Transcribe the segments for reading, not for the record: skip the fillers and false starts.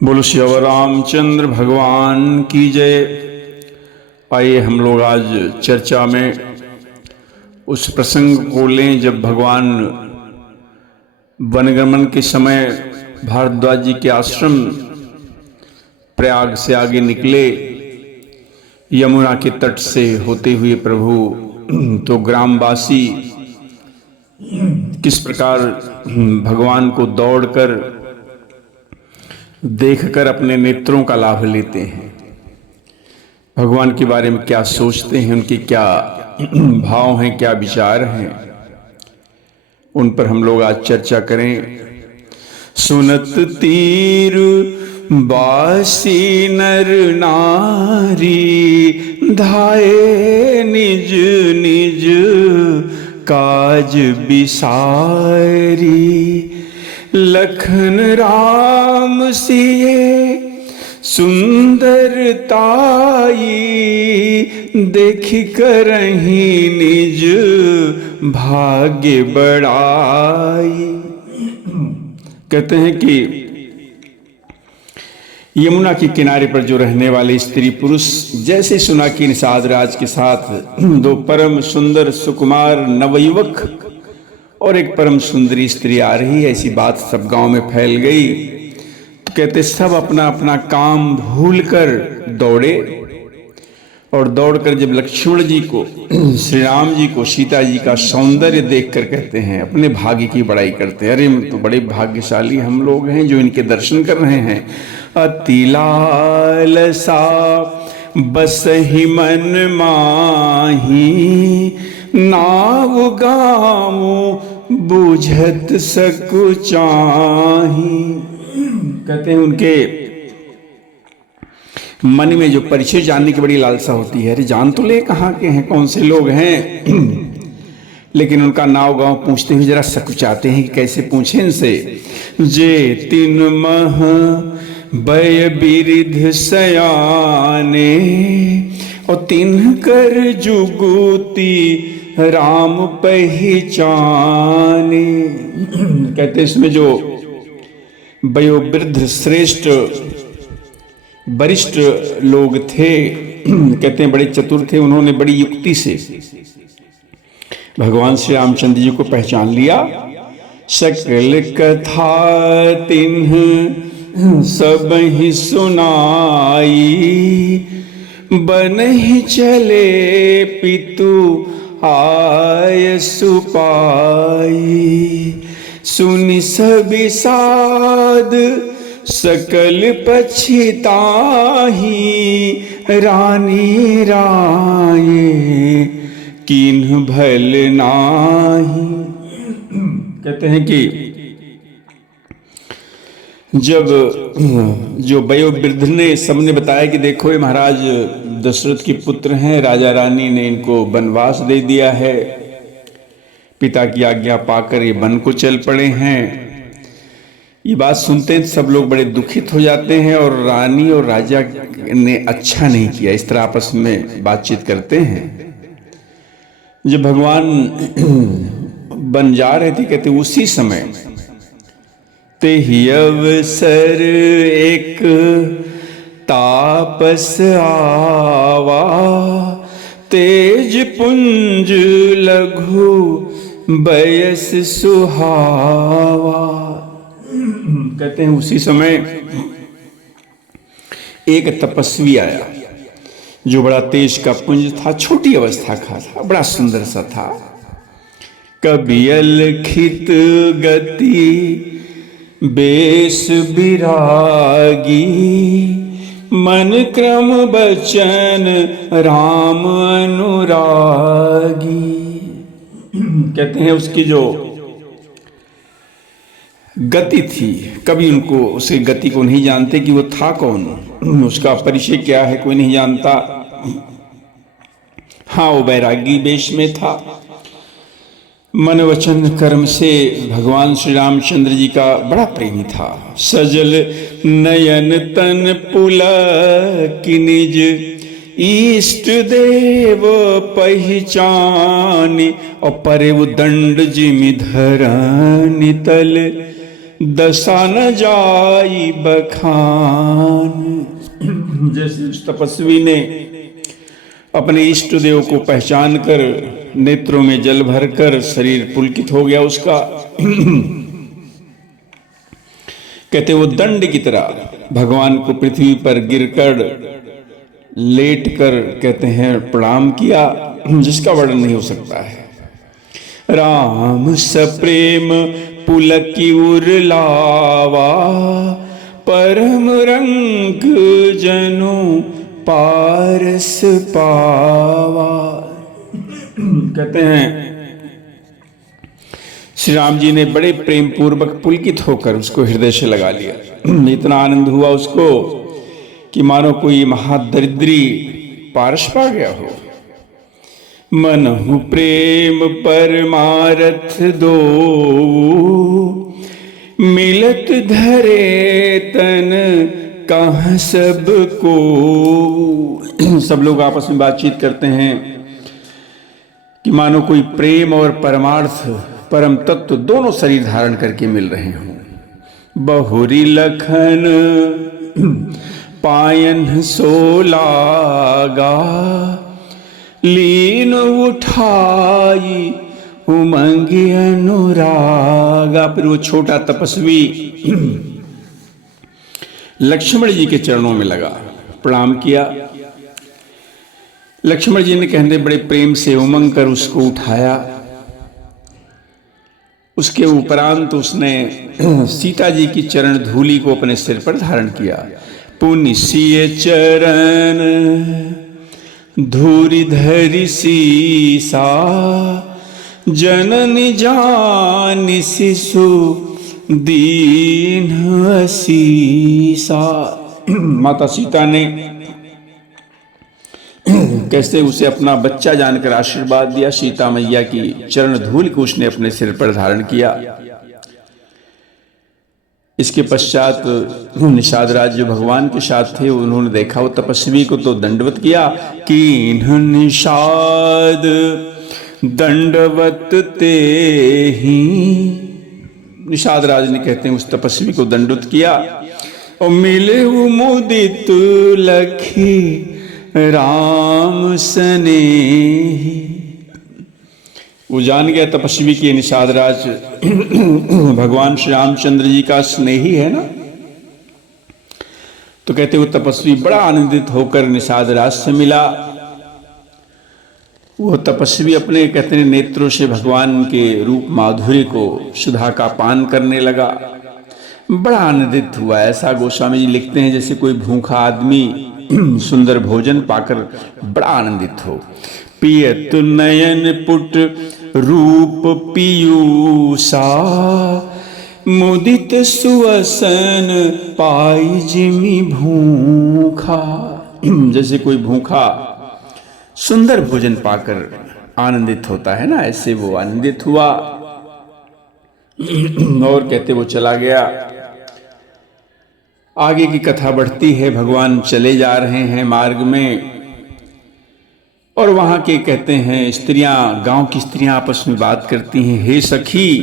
बोलो श्री रामचंद्र भगवान की जय। आइए हम लोग आज चर्चा में उस प्रसंग को लें जब भगवान वनगमन के समय भारद्वाज जी के आश्रम प्रयाग से आगे निकले, यमुना के तट से होते हुए प्रभु तो ग्रामवासी किस प्रकार भगवान को दौड़कर देखकर अपने नेत्रों का लाभ लेते हैं, भगवान के बारे में क्या सोचते हैं, उनके क्या भाव हैं, क्या विचार हैं, उन पर हम लोग आज चर्चा करें। सुनत तीर बासी नर नारी, धाये निज निज काज बिसारी। लखन राम सिए सुंदरताई, देखि करहि निज भाग्य बड़ाई। कहते हैं कि यमुना के किनारे पर जो रहने वाले स्त्री पुरुष जैसे सुना कि निषाद राज के साथ दो परम सुंदर सुकुमार नवयुवक और एक परम सुंदरी स्त्री आ रही है, ऐसी बात सब गांव में फैल गई। तो कहते सब अपना अपना काम भूलकर दौड़े और दौड़कर जब लक्ष्मण जी को, श्री राम जी को, सीता जी का सौंदर्य देखकर कहते हैं, अपने भाग्य की बड़ाई करते हैं, अरे तो बड़े भाग्यशाली हम लोग हैं जो इनके दर्शन कर रहे हैं। अति लालसा बसहि मन माही, नाव गाँव बुझत सकु चाही। कहते हैं उनके मन में जो परिचय जानने की बड़ी लालसा होती है, अरे जान तो ले कहाँ के हैं, कौन से लोग हैं, लेकिन उनका नाव गाँव पूछते हुए जरा सकुचाते हैं कि कैसे पूछें इनसे। जे तिन मह बय बिरिध सयाने, और तिन्ह कर जुगुती राम पहचाने। कहते इसमें जो वयोवृद्ध श्रेष्ठ वरिष्ठ लोग थे, कहते हैं बड़े चतुर थे, उन्होंने बड़ी युक्ति से भगवान श्री रामचंद्र जी को पहचान लिया। सकल कथा तिन्ह सब ही सुनाई, बनहि चले पितु आय सुपाई। सुनि सबि साध सकल पछिताही, रानी राये किन्ह भल नाही। कहते हैं कि जब जो वयोवृद्ध ने सबने बताया कि देखो ये महाराज दशरथ के पुत्र हैं, राजा रानी ने इनको वनवास दे दिया है, पिता की आज्ञा पाकर ये वन को चल पड़े हैं। ये बात सुनते हैं सब लोग बड़े दुखित हो जाते हैं और रानी और राजा ने अच्छा नहीं किया, इस तरह आपस में बातचीत करते हैं। जब भगवान बन जा रहे थे, कहते उसी समय ते ही अवसर एक तापस आवा, तेज पुंज लघु बयस सुहावा। कहते हैं उसी समय एक तपस्वी आया जो बड़ा तेज का पुंज था, छोटी अवस्था का था, बड़ा सुंदर सा था। कभी अलखित गति बेस विरागी, मन क्रम बचन राम अनुरागी। कहते हैं उसकी जो गति थी, कभी उनको उसे गति को नहीं जानते कि वो था कौन, उसका परिचय क्या है कोई नहीं जानता। हाँ, वो बैरागी वेश में था, मन वचन कर्म से भगवान श्री रामचंद्र जी का बड़ा प्रेमी था। सजल नयन तन पुलक निज, इष्ट देव पहचानी, और परे वो दंड जिमि धरनि तल, दशा न जाई बखान। जैसे उस तपस्वी ने अपने इष्ट देव को पहचान कर नेत्रों में जल भरकर शरीर पुलकित हो गया उसका। कहते वो दंड की तरह भगवान को पृथ्वी पर गिरकर लेट कर कहते हैं प्रणाम किया, जिसका वर्णन नहीं हो सकता है। राम सप्रेम पुलकी उरलावा, परम रंग जनु पारस पावा। कहते हैं श्री राम जी ने बड़े प्रेम पूर्वक पुलकित होकर उसको हृदय से लगा लिया। इतना आनंद हुआ उसको कि मानो कोई महादरिद्री पारस पा गया हो। मनहु प्रेम परमारथ दो, मिलत धरे तन कहाँ सबको। सब लोग आपस में बातचीत करते हैं कि मानो कोई प्रेम और परमार्थ परम तत्व दोनों शरीर धारण करके मिल रहे हों। बहुरी लखन पायन सोलागा, लीन उठाई उमंग अनुरागा। फिर वो छोटा तपस्वी लक्ष्मण जी के चरणों में लगा, प्रणाम किया। लक्ष्मण जी ने कहने बड़े प्रेम से उमंग कर उसको उठाया। उसके उपरांत उसने सीता जी की चरण धूलि को अपने सिर पर धारण किया। पुनि सिय चरण धूरि धरि सीसा, जननी जानि शिशु दीन असीसा। माता सीता ने कैसे उसे अपना बच्चा जानकर आशीर्वाद दिया। सीता मैया की चरण धूल को उसने अपने सिर पर धारण किया। इसके पश्चात निषाद राज जो भगवान के साथ थे उन्होंने देखा वो तपस्वी को तो दंडवत किया कि निषाद दंडवत ते ही। निषाद राज ने कहते हैं उस तपस्वी को दंडवत किया और मिले मुदित लखी राम स्नेही। वो जान गया तपस्वी की निषाद राज भगवान श्री रामचंद्र जी का स्नेही है ना। तो कहते वो तपस्वी बड़ा आनंदित होकर निषाद राज से मिला। वो तपस्वी अपने कहते हैं नेत्रों से भगवान के रूप माधुर्य को सुधा का पान करने लगा। बड़ा आनंदित हुआ। ऐसा गोस्वामी जी लिखते हैं जैसे कोई भूखा आदमी सुंदर भोजन पाकर बड़ा आनंदित हो। पियत नयन पुट रूप पीयूषा, मुदित सुवसन पाई जिमि भूखा। जैसे कोई भूखा सुंदर भोजन पाकर आनंदित होता है ना, ऐसे वो आनंदित हुआ। और कहते वो चला गया। आगे की कथा बढ़ती है। भगवान चले जा रहे हैं मार्ग में और वहां के कहते हैं स्त्रियां, गांव की स्त्रियां आपस में बात करती हैं, हे सखी।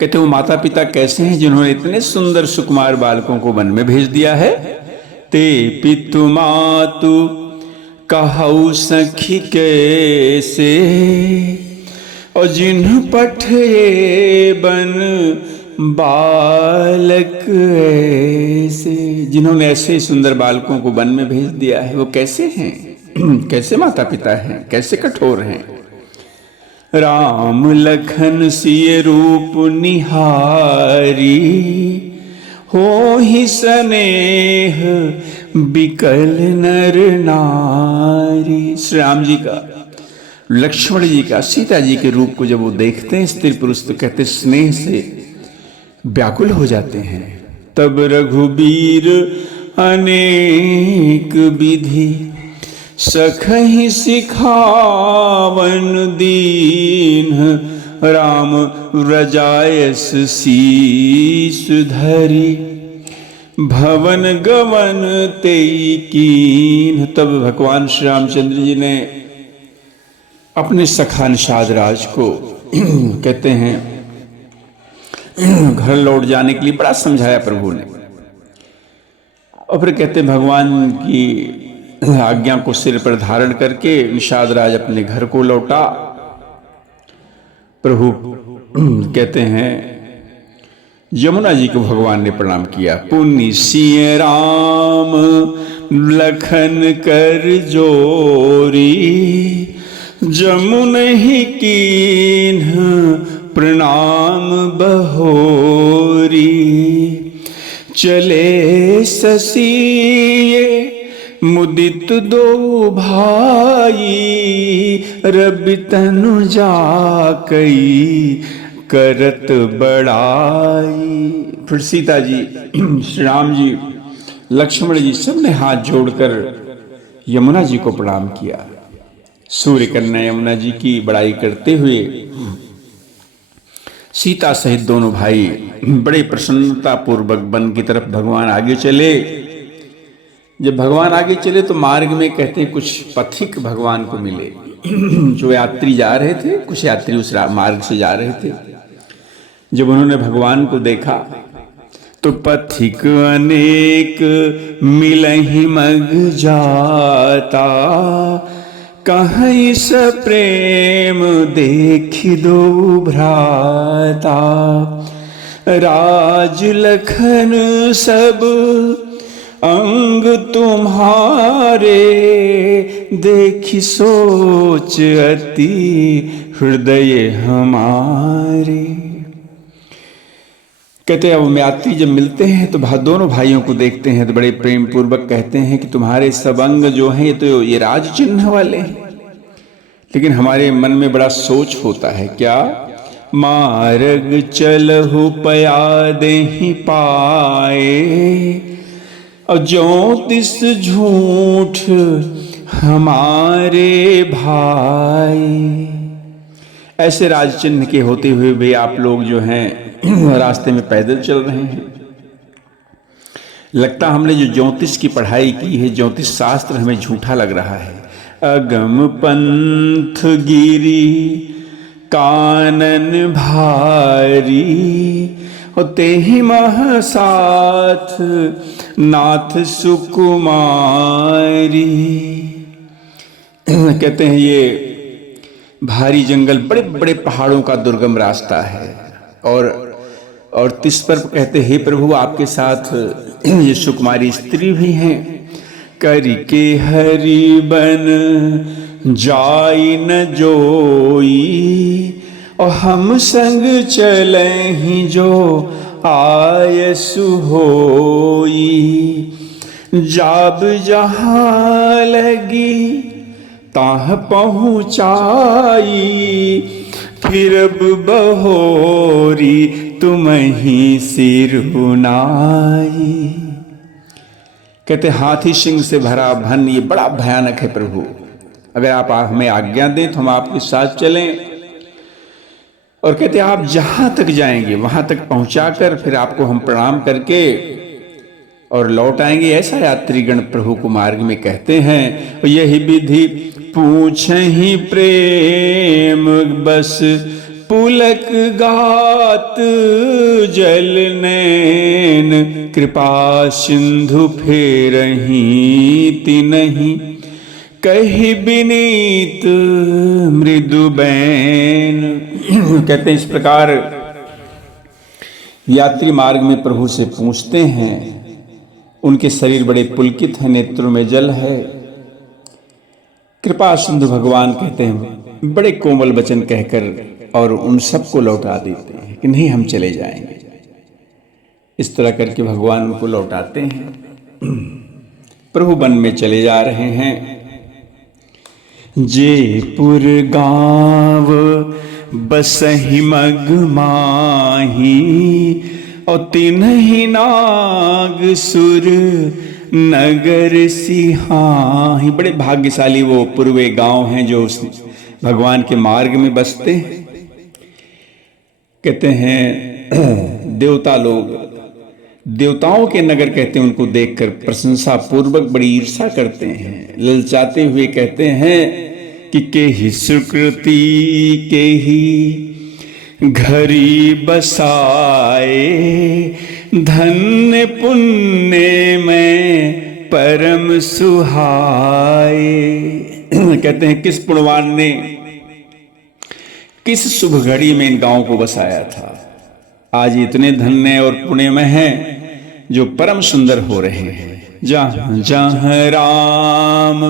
कहते वो माता पिता कैसे हैं जिन्होंने इतने सुंदर सुकुमार बालकों को वन में भेज दिया है। ते पितु मातु कहऊ सखी कैसे, और जिन्ह पठे बन बालक ऐसे। जिन्होंने ऐसे सुंदर बालकों को वन में भेज दिया है वो कैसे हैं, कैसे माता पिता हैं, कैसे कठोर हैं। राम लखन सिय रूप निहारी, हो ही स्नेह बिकल नर नारी। श्री राम जी का, लक्ष्मण जी का, सीता जी के रूप को जब वो देखते हैं स्त्री पुरुष तो कहते स्नेह से व्याकुल हो जाते हैं। तब रघुबीर अनेक विधि सखहि सिखावन दीन, राम रजायस शीस धरी, भवन गमन तेई कीन। तब भगवान श्री रामचंद्र जी ने अपने सखा निषाद राज को कहते हैं घर लौट जाने के लिए बड़ा समझाया प्रभु ने। और फिर कहते भगवान की आज्ञा को सिर पर धारण करके निषाद राज अपने घर को लौटा। प्रभु कहते हैं यमुना जी को भगवान ने प्रणाम किया। पुण्य सिय राम लखन कर जोरी, जमुन ही कीन्ह प्रणाम बहोरी। चले ससिए मुदित दो भाई, रवि तनु जाकई करत बड़ाई। फिर सीता जी, श्री राम जी, लक्ष्मण जी सब ने हाथ जोड़कर यमुना जी को प्रणाम किया। सूर्य कन्या यमुना जी की बड़ाई करते हुए सीता सहित दोनों भाई बड़े प्रसन्नता पूर्वक वन की तरफ भगवान आगे चले। जब भगवान आगे चले तो मार्ग में कहते हैं कुछ पथिक भगवान को मिले जो यात्री जा रहे थे। कुछ यात्री उस मार्ग से जा रहे थे। जब उन्होंने भगवान को देखा तो पथिक अनेक मिलहि मग जाता, कहीं स प्रेम देखि दो भ्राता। राज लखन सब अंग तुम्हारे, देखि सोच अति हृदय हमारे। कहते हैं अब यात्री जब मिलते हैं तो दोनों भाइयों को देखते हैं तो बड़े प्रेम पूर्वक कहते हैं कि तुम्हारे सब अंग जो हैं तो ये राज चिन्ह वाले हैं। लेकिन हमारे मन में बड़ा सोच होता है, क्या मार्ग चलहु पया देहि पाए, और ज्योतिष झूठ हमारे भाई। ऐसे राज चिन्ह के होते हुए भी आप लोग जो हैं रास्ते में पैदल चल रहे हैं। लगता हमने जो ज्योतिष की पढ़ाई की है, ज्योतिष शास्त्र हमें झूठा लग रहा है। अगम पंथ गिरी कानन भारी, होते ही मह साथ नाथ सुकुमारी। कहते हैं ये भारी जंगल, बड़े बड़े पहाड़ों का दुर्गम रास्ता है। और तिस पर कहते हे प्रभु आपके साथ ये सुकुमारी स्त्री भी हैं। करके हरि बन जाई न जोई, और हम संग चले ही जो आयसु होई। जाब जहाँ लगी ताह पहुँचाई, फिर अब बहोरी तुम ही सिर हुनाई। कहते हाथी सिंह से भरा वन ये बड़ा भयानक है प्रभु, अगर आप हमें आज्ञा दें तो हम आपके साथ चलें। और कहते आप जहां तक जाएंगे वहां तक पहुंचाकर फिर आपको हम प्रणाम करके और लौट आएंगे। ऐसा यात्रीगण प्रभु को मार्ग में कहते हैं। और यही विधि पूछ ही प्रेम बस पुलक गात, जल नैन कृपा सिंधु फेरही तिनहि, कही विनीत मृदु बैन। कहते हैं इस प्रकार यात्री मार्ग में प्रभु से पूछते हैं। उनके शरीर बड़े पुलकित हैं, नेत्रों में जल है। कृपा सिंधु भगवान कहते हैं बड़े कोमल वचन कहकर और उन सबको लौटा देते हैं कि नहीं हम चले जाएंगे। इस तरह करके भगवान उनको लौटाते हैं। प्रभु वन में चले जा रहे हैं। जयपुर गांव बसहि मग माही, और तिन्हि नाग सुर नगर सिहाही। बड़े भाग्यशाली वो पूर्वे गांव हैं जो भगवान के मार्ग में बसते हैं। कहते हैं देवता लोग, देवताओं के नगर कहते हैं उनको देखकर प्रशंसा पूर्वक बड़ी ईर्ष्या करते हैं, ललचाते हुए कहते हैं कि के ही सुकृति के ही घरी बसाए, धन्य पुण्य में परम सुहाए। कहते हैं किस पुण्यवान ने किस शुभ घड़ी में इन गांवों को बसाया था। आज इतने धन्य और पुण्यमय हैं जो परम सुंदर हो रहे हैं। जहाँ जहाँ राम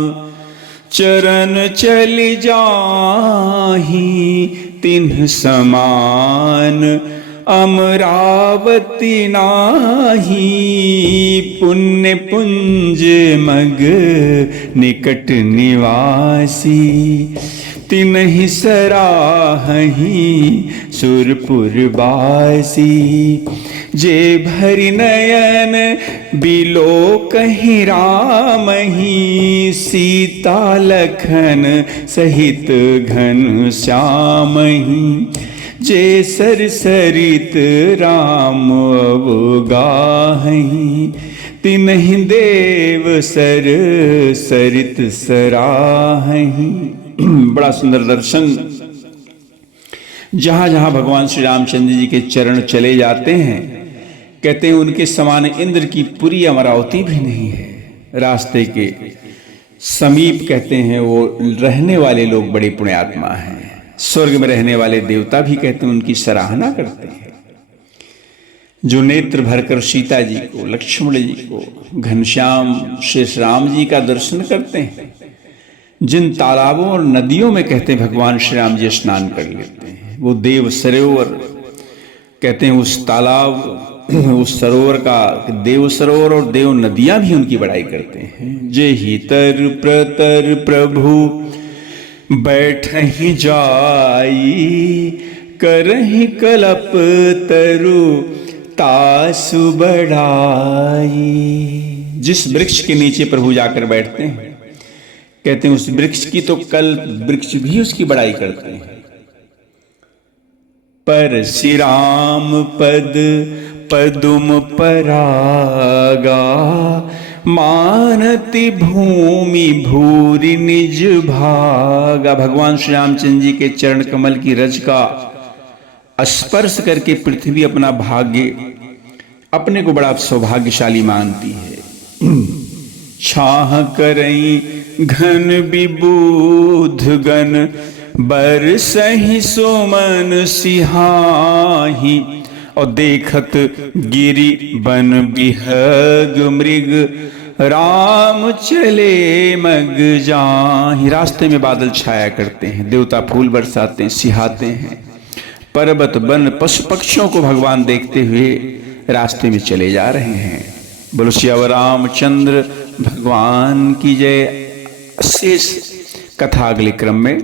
चरण चली जाही, तिन्ह समान अमरावती नाही। पुण्य पुंज मग निकट निवासी, तिन्हि सराहहि सुरपुर बासी। जे भरि नयन बिलो कहीं रामहि, सीता लखन सहित घन श्यामहि। जे सरसरित राम अवगाहहि, तिन्हि देव सर सरित सराहहि। बड़ा सुंदर दर्शन। जहां जहां भगवान श्री रामचंद्र जी के चरण चले जाते हैं, कहते हैं उनके समान इंद्र की पूरी अमरावती भी नहीं है। रास्ते के समीप कहते हैं वो रहने वाले लोग बड़े पुण्यात्मा हैं। स्वर्ग में रहने वाले देवता भी कहते हैं उनकी सराहना करते हैं। जो नेत्र भरकर सीता जी को, लक्ष्मण जी को, घनश्याम शेष राम जी का दर्शन करते हैं, जिन तालाबों और नदियों में कहते हैं भगवान श्री राम जी स्नान कर लेते हैं, वो देव सरोवर कहते हैं। उस तालाब, उस सरोवर का देव सरोवर और देव नदियां भी उनकी बड़ाई करते हैं। जे ही तर प्रतर प्रभु बैठहि जाई, करहि कलप तरु तासु बढ़ाई। जिस वृक्ष के नीचे प्रभु जाकर बैठते हैं, कहते हैं उस वृक्ष की तो कल वृक्ष भी उसकी बड़ाई करते हैं। पर श्री राम पद पदुम परागा, मानति भूमि भूरि निज भागा। भगवान श्री रामचंद्र जी के चरण कमल की रज का स्पर्श करके पृथ्वी अपना भाग्य, अपने को बड़ा सौभाग्यशाली मानती है। छाह करई घन विबुध गण, बरसहि सुमन सिहाही। और देखत गिरि बन बिहग मृग, राम चले मग जाहि। रास्ते में बादल छाया करते हैं, देवता फूल बरसाते हैं, सिहाते हैं। पर्वत वन पशु पक्षियों को भगवान देखते हुए रास्ते में चले जा रहे हैं। बोलो सियावर रामचंद्र भगवान की जय। शेष कथा अगले क्रम में।